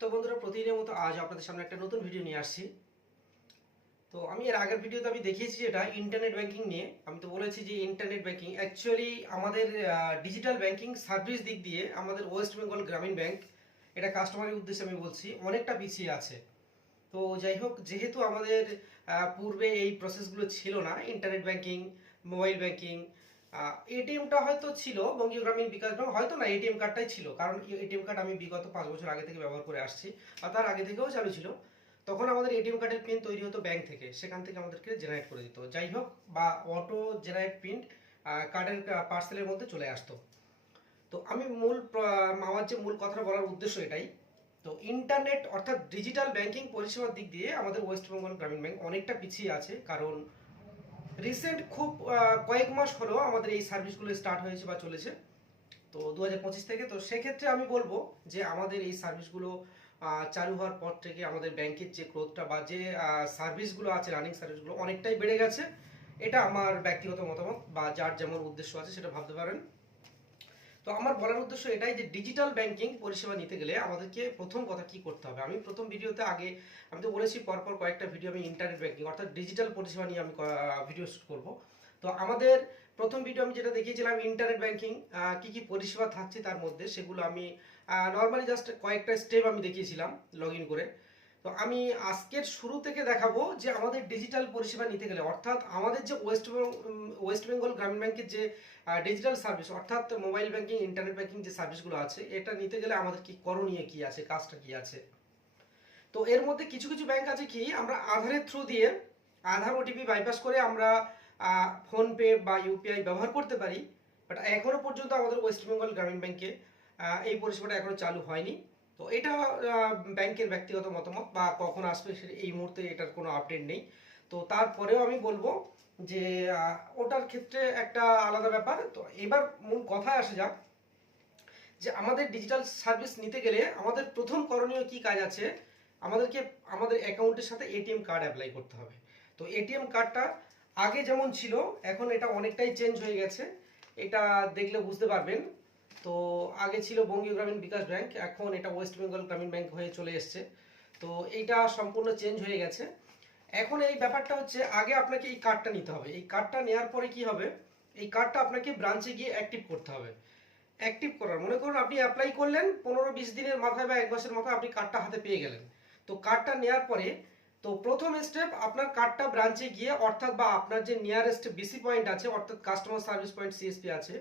তো বন্ধুরা, প্রতিদিনের মতো আজ আপনাদের সামনে একটা নতুন ভিডিও নিয়ে আসছি। তো আমি এর আগের ভিডিওতে আমি দেখিয়েছি যেটা ইন্টারনেট ব্যাংকিং নিয়ে। আমি তো বলেছি যে ইন্টারনেট ব্যাংকিং অ্যাকচুয়ালি আমাদের ডিজিটাল ব্যাংকিং সার্ভিস দিক দিয়ে আমাদের ওয়েস্ট বেঙ্গল গ্রামীণ ব্যাংক, এটা কাস্টমারের উদ্দেশ্যে আমি বলছি, অনেকটা পিছিয়ে আছে। তো যাই হোক, যেহেতু আমাদের পূর্বে এই প্রসেসগুলো ছিল না, ইন্টারনেট ব্যাংকিং, মোবাইল ব্যাংকিং, এটিএমটা হয়তো ছিল বঙ্গীয় গ্রামীণ বিকাশ ব্যাংক, হয়তো না, এটিএম কার্ডটাই ছিল, কারণ এটিএম কার্ড আমি বিগত 5 বছর আগে থেকে ব্যবহার করে আসছি, আর তার আগে থেকেও চালু ছিল। তখন আমাদের এটিএম কার্ডের পিন তৈরি হতো ব্যাংক থেকে, সেখান থেকে আমাদেরকে জেনারেট করে দিত, যাই হোক, বা অটো জেনারেট প্রিন্ট কার্ডের পার্সেলের মধ্যে চলে আসতো। তো আমি আমার যে মূল কথা বলার উদ্দেশ্য এটাই। তো ইন্টারনেট অর্থাৎ ডিজিটাল ব্যাংকিং পরিষেবার দিক দিয়ে আমাদের ওয়েস্ট বেঙ্গল গ্রামীণ ব্যাংক অনেকটা পিছিয়ে আছে, কারণ রিসেন্ট খুব কয়েক মাস হলো আমাদের এই সার্ভিসগুলো স্টার্ট হয়েছে বা চলেছে, তো 2025 থেকে। তো সেক্ষেত্রে আমি বলবো যে আমাদের এই সার্ভিসগুলো চালু হওয়ার পর থেকে আমাদের ব্যাংকের যে গ্রোথটা বা যে সার্ভিসগুলো আছে, রানিং সার্ভিসগুলো অনেকটাই বেড়ে গেছে। এটা আমার ব্যক্তিগত মতামত, বা যার যেমন উদ্দেশ্য আছে সেটা ভাবতে পারেন। তো আমার বলার উদ্দেশ্য এটাই যে ডিজিটাল ব্যাংকিং পরিষেবা নিতে গেলে আমাদেরকে প্রথম কথা কি করতে হবে। আমি প্রথম ভিডিওতে আগে আমি তো বলেছি, পরপর কয়েকটা ভিডিও আমি ইন্টারনেট ব্যাংকিং অর্থাৎ ডিজিটাল পরিষেবা নিয়ে আমি ভিডিও শুট করব। তো আমাদের প্রথম ভিডিও আমি যেটা দেখিয়েছিলাম ইন্টারনেট ব্যাংকিং কি কি পরিষেবা থাকছে, তার মধ্যে সেগুলো আমি নর্মালি জাস্ট কয়েকটা স্টেপ আমি দেখিয়েছিলাম লগ ইন করে। তো আমি আজকের শুরু থেকে দেখাবো যে আমাদের ডিজিটাল পরিষেবা নিতে গেলে, অর্থাৎ আমাদের যে ওয়েস্ট বেঙ্গল গ্রামীণ ব্যাংকের যে ডিজিটাল সার্ভিস অর্থাৎ মোবাইল ব্যাংকিং, ইন্টারনেট ব্যাংকিং যে সার্ভিসগুলো আছে, এটা নিতে গেলে আমাদের কি করণীয় কি আছে, কাজটা কি আছে। তো এর মধ্যে কিছু কিছু ব্যাংক আছে কি আমরা আধারের থ্রু দিয়ে, আধার ওটিপি বাইপাস করে আমরা ফোনপে বা ইউপিআই ব্যবহার করতে পারি, বাট এখনো পর্যন্ত আমাদের ওয়েস্ট বেঙ্গল গ্রামীণ ব্যাংকে এই পরিষেবাটা এখনো চালু হয়নি। তো এটা ব্যাংকের ব্যক্তিগত মতামত, বা কখন আসবে এই মুহূর্তে এটার কোনো আপডেট নেই। তো তারপরেও আমি বলবো যে ওটার ক্ষেত্রে একটা আলাদা ব্যাপার। তো এবার মূল কথায় আসা যাক যে আমাদের ডিজিটাল সার্ভিস নিতে গেলে আমাদের প্রথম করণীয় কি কাজ আছে। আমাদেরকে আমাদের অ্যাকাউন্টের সাথে এটিএম কার্ড অ্যাপ্লাই করতে হবে। তো এটিএম কার্ডটা আগে যেমন ছিল, এখন এটা অনেকটাই চেঞ্জ হয়ে গেছে, এটা দেখলে বুঝতে পারবেন। তো আগে ছিল বঙ্গীয় গ্রামীণ বিকাশ ব্যাংক, এখন এটা ওয়েস্ট বেঙ্গল গ্রামীণ ব্যাংক হয়ে চলে এসছে। তো এইটা সম্পূর্ণ চেঞ্জ হয়ে গেছে। এখন এই ব্যাপারটা হচ্ছে, আগে আপনাকে এই কার্ডটা নিতে হবে। এই কার্ডটা নেওয়ার পরে কি হবে, এই কার্ডটা আপনাকে ব্রাঞ্চে গিয়ে অ্যাক্টিভ করতে হবে। অ্যাক্টিভ করার, মনে করুন আপনি অ্যাপ্লাই করলেন 15-20 দিনের মাথায় বা 1 মাসের মাথায় আপনি কার্ডটা হাতে পেয়ে গেলেন। তো কার্ডটা নেওয়ার পরে, তো প্রথম স্টেপ আপনার কার্ডটা ব্রাঞ্চে গিয়ে, অর্থাৎ বা আপনার যে নিয়ারেস্ট বিসি পয়েন্ট আছে অর্থাৎ কাস্টমার সার্ভিস পয়েন্ট সিএসপি আছে,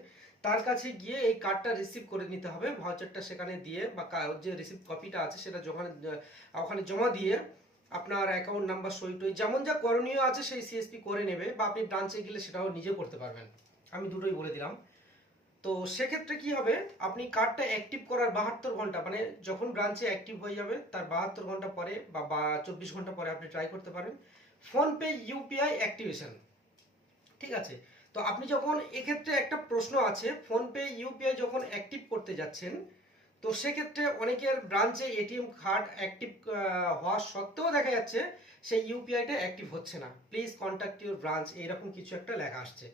তার কাছে গিয়ে এই কার্ডটা রিসিভ করে নিতে হবে, ভাউচারটা সেখানে দিয়ে, বা যে রিসিভ কপিটা আছে সেটা ওখানে জমা দিয়ে আপনার অ্যাকাউন্ট নাম্বার সই টই যেমন যা করণীয় আছে সেই সিএসপি করে নেবে, বা আপনি ব্রাঞ্চে গেলে সেটাও নিজে করতে পারবেন। আমি দুটোই বলে দিলাম। তো সেক্ষেত্রে কি হবে, আপনি কার্ডটা অ্যাক্টিভ করার 72 ঘন্টা, মানে যখন ব্রাঞ্চে অ্যাক্টিভ হয়ে যাবে তার 72 ঘন্টা পরে বা 24 ঘন্টা পরে আপনি ট্রাই করতে পারেন ফোনপে ইউপিআই অ্যাক্টিভেশন। ঠিক আছে। তো আপনি যখন, এক্ষেত্রে একটা প্রশ্ন আছে, ফোনপে ইউপিআই যখন অ্যাক্টিভ করতে যাচ্ছেন, তো সেক্ষেত্রে অনেকের ব্রাঞ্চে এটিএম কার্ড অ্যাক্টিভ হওয়া সত্ত্বেও দেখা যাচ্ছে সেই ইউপিআইটা অ্যাক্টিভ হচ্ছে না, প্লিজ কন্ট্যাক্ট ইউর ব্রাঞ্চ, এইরকম কিছু একটা লেখা আসছে।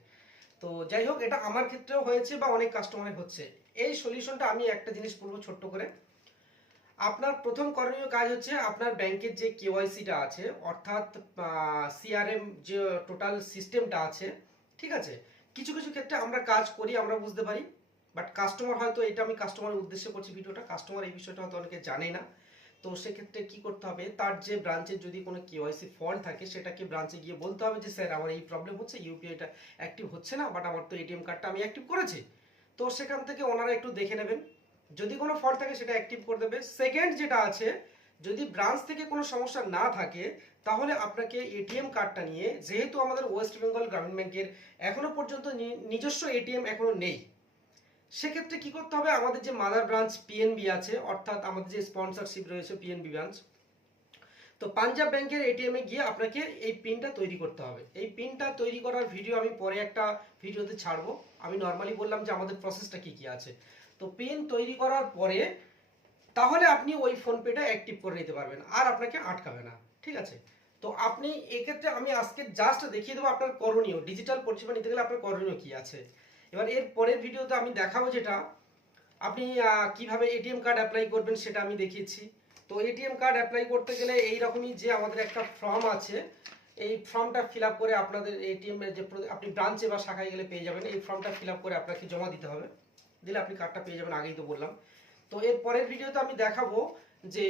তো যাই হোক, এটা আমার ক্ষেত্রেও হয়েছে বা অনেক কাস্টমারের হচ্ছে। এই সলিউশনটা আমি একটা জিনিস বলবো ছোট্ট করে। আপনার প্রথম করণীয় কাজ হচ্ছে আপনার ব্যাংকের যে কেওয়াইসিটা আছে, অর্থাৎ সিআরএম যে টোটাল সিস্টেমটা আছে, ঠিক আছে। কিছু কিছু ক্ষেত্রে আমরা কাজ করি, আমরা বুঝতে পারি, বাট কাস্টমার হয়তো, এটা আমি কাস্টমারের উদ্দেশ্যে করছি ভিডিওটা, কাস্টমার এই বিষয়টা হয়তো অনেকে জানে না। তো সেক্ষেত্রে কি করতে হবে, তার যে ব্রাঞ্চের যদি কোনো কেওয়াইসি ফল্ট থাকে সেটাকে ব্রাঞ্চে গিয়ে বলতে হবে যে স্যার আমার এই প্রবলেম হচ্ছে, ইউপিআইটা অ্যাক্টিভ হচ্ছে না, বাট আমার তো এটিএম কার্ডটা আমি অ্যাক্টিভ করেছি। তো সেখান থেকে ওনারা একটু দেখে নেবেন, যদি কোনো ফল্ট থাকে সেটা অ্যাক্টিভ করে দেবে। সেকেন্ড যেটা আছে, যদি ব্রাঞ্চ থেকে কোনো সমস্যা না থাকে, তাহলে আপনাকে এটিএম কার্ডটা নিয়ে, যেহেতু আমাদের ওয়েস্ট বেঙ্গল গ্রামীণ ব্যাংকের এখনো পর্যন্ত নিজস্ব এটিএম এখনো নেই, সেক্ষেত্রে কি করতে হবে, আমাদের যে মাদার ব্রাঞ্চ পিএনবি আছে, অর্থাৎ আমাদের যে স্পন্সরশিপ রয়েছে পিএনবি ব্রাঞ্চ, তো পাঞ্জাব ব্যাংকের এটিএম এ গিয়ে আপনাকে এই পিনটা তৈরি করতে হবে। এই পিনটা তৈরি করার ভিডিও আমি পরে একটা ভিডিওতে ছাড়বো। আমি নর্মালি বললাম যে আমাদের প্রসেসটা কি কি আছে। তো পিন তৈরি করার পরে তাহলে আপনি ওই ফোনপেটা অ্যাক্টিভ করে নিতে পারবেন, আর আপনাকে আটকাবে না। ঠিক আছে। তো আপনি এক্ষেত্রে আমি আজকে জাস্ট দেখিয়ে দেবো আপনার করণীয়, ডিজিটাল পরিষেবা নিতে গেলে আপনার করণীয় কি আছে। এবার এর পরের ভিডিওতে আমি দেখাবো যেটা আপনি কিভাবে এটিএম কার্ড অ্যাপ্লাই করবেন সেটা আমি দেখিয়েছি। তো এটিএম কার্ড অ্যাপ্লাই করতে গেলে এই রকমই যে আমাদের একটা ফর্ম আছে, এই ফর্মটা ফিল আপ করে আপনাদের এটিএম এর যে আপনি ব্রাঞ্চে বা শাখায় গেলে পেয়ে যাবেন, এই ফর্মটা ফিল আপ করে আপনাকে জমা দিতে হবে, দিলে আপনি কার্ডটা পেয়ে যাবেন, আগেই তো বললাম। তো এর পরের ভিডিওতে আমি দেখাবো যে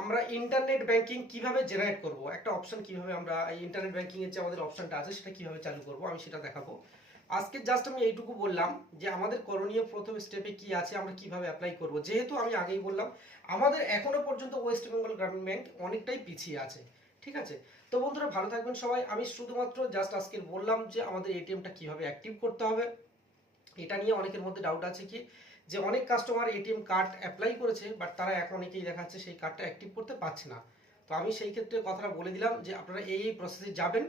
আমরা ইন্টারনেট ব্যাংকিং কিভাবে জেনারেট করব, একটা অপশন কিভাবে আমরা এই ইন্টারনেট ব্যাংকিং এর যে আমাদের অপশনটা আছে সেটা কিভাবে চালু করব, আমি সেটা দেখাবো। আজকে জাস্ট আমি এইটুকু বললাম যে আমাদের করণীয় প্রথম স্টেপে কি আছে, আমরা কিভাবে অ্যাপ্লাই করব। যেহেতু আমি আগেই বললাম আমাদের এখনো পর্যন্ত ওয়েস্ট বেঙ্গল গ্রামীণ ব্যাংক অনেকটাই পিছিয়ে আছে, ঠিক আছে। তো বন্ধুরা ভালো থাকবেন সবাই। আমি শুধুমাত্র জাস্ট আজকে বললাম যে আমাদের এটিএমটা কিভাবে অ্যাক্টিভ করতে হবে। এটা নিয়ে অনেকের মধ্যে ডাউট আছে কি, যে অনেক কাস্টমার এটিএম কার্ড অ্যাপ্লাই করেছে বাট তারা এখন অনেকেই দেখাচ্ছে সেই কার্ডটা অ্যাক্টিভ করতে পারছে না। তো আমি সেই ক্ষেত্রে কথাটা বলে দিলাম যে আপনারা এই প্রসেসে যাবেন,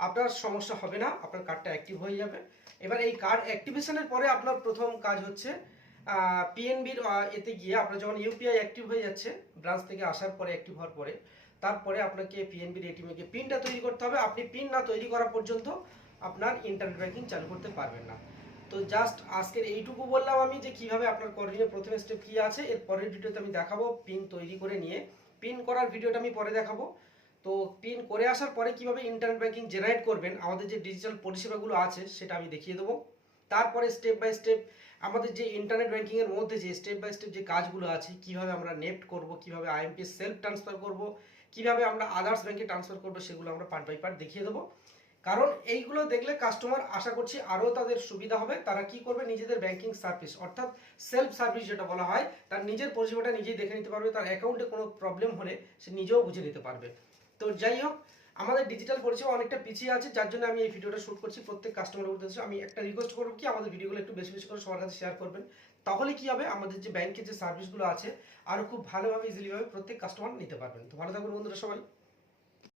আপনার সমস্যা হবে না, আপনার কার্ডটা অ্যাক্টিভ হয়ে যাবে। এবার এই কার্ড অ্যাক্টিভেশনের পরে আপনার প্রথম কাজ হচ্ছে পিএনবির এতে গিয়ে আপনার যখন ইউপিআই অ্যাক্টিভ হয়ে যাচ্ছে ব্রাঞ্চ থেকে আসার পরে, অ্যাক্টিভ হওয়ার পরে তারপরে আপনাকে পিএনবির এটিএম এ পিনটা তৈরি করতে হবে। আপনি পিন না তৈরি করা পর্যন্ত আপনার ইন্টারনেট ব্যাংকিং চালু করতে পারবেন না। তো জাস্ট আজকের এইটুকু বললাম আমি যে কিভাবে আপনার করণীয় প্রথম স্টেপ কি আছে। এর পরের ভিডিওতে আমি দেখাবো পিন তৈরি করে নিয়ে, পিন করার ভিডিওটা আমি পরে দেখাবো। তো পিন করে আসার পরে কিভাবে ইন্টারনেট ব্যাংকিং জেনারেট করবেন, আমাদের যে ডিজিটাল পরিষেবাগুলো আছে সেটা আমি দেখিয়ে দেবো। তারপরে স্টেপ বাই স্টেপ আমাদের যে ইন্টারনেট ব্যাংকিং এর মধ্যে যে স্টেপ বাই স্টেপ যে কাজগুলো আছে, কিভাবে আমরা নেফট করব, কিভাবে আইএমপিএস সেলফ ট্রান্সফার করব, কিভাবে আমরা আদার্স ব্যাংকে ট্রান্সফার করব, সেগুলো আমরা পার্ট বাই পার্ট দেখিয়ে দেবো। কারণ এইগুলো দেখলে কাস্টমার আশা করছি আরও তাদের সুবিধা হবে। তারা কি করবে, নিজেদের ব্যাংকিং সার্ভিস অর্থাৎ সেলফ সার্ভিস যেটা বলা হয়, তার নিজের পরিষেবাটা নিজেই দেখে নিতে পারবে। তার অ্যাকাউন্টে কোনো প্রবলেম হলে সে নিজেও বুঝে নিতে পারবে। তো যাই হোক, আমাদের ডিজিটাল পরিষেবা অনেকটা পিছিয়ে আছে, যার জন্য আমি এই ভিডিওটা শুট করছি। প্রত্যেক কাস্টমারের উদ্দেশ্যে আমি একটা রিকোয়েস্ট করবো কি, আমাদের ভিডিওগুলো একটু বেশি বেশি করে সবার কাছে শেয়ার করবেন। তাহলে কি হবে, আমাদের যে ব্যাংকের যে সার্ভিসগুলো আছে আরও খুব ভালোভাবে ইজিলিভাবে প্রত্যেক কাস্টমার নিতে পারবেন। তো ভালো থাকবেন বন্ধুরা সবাই।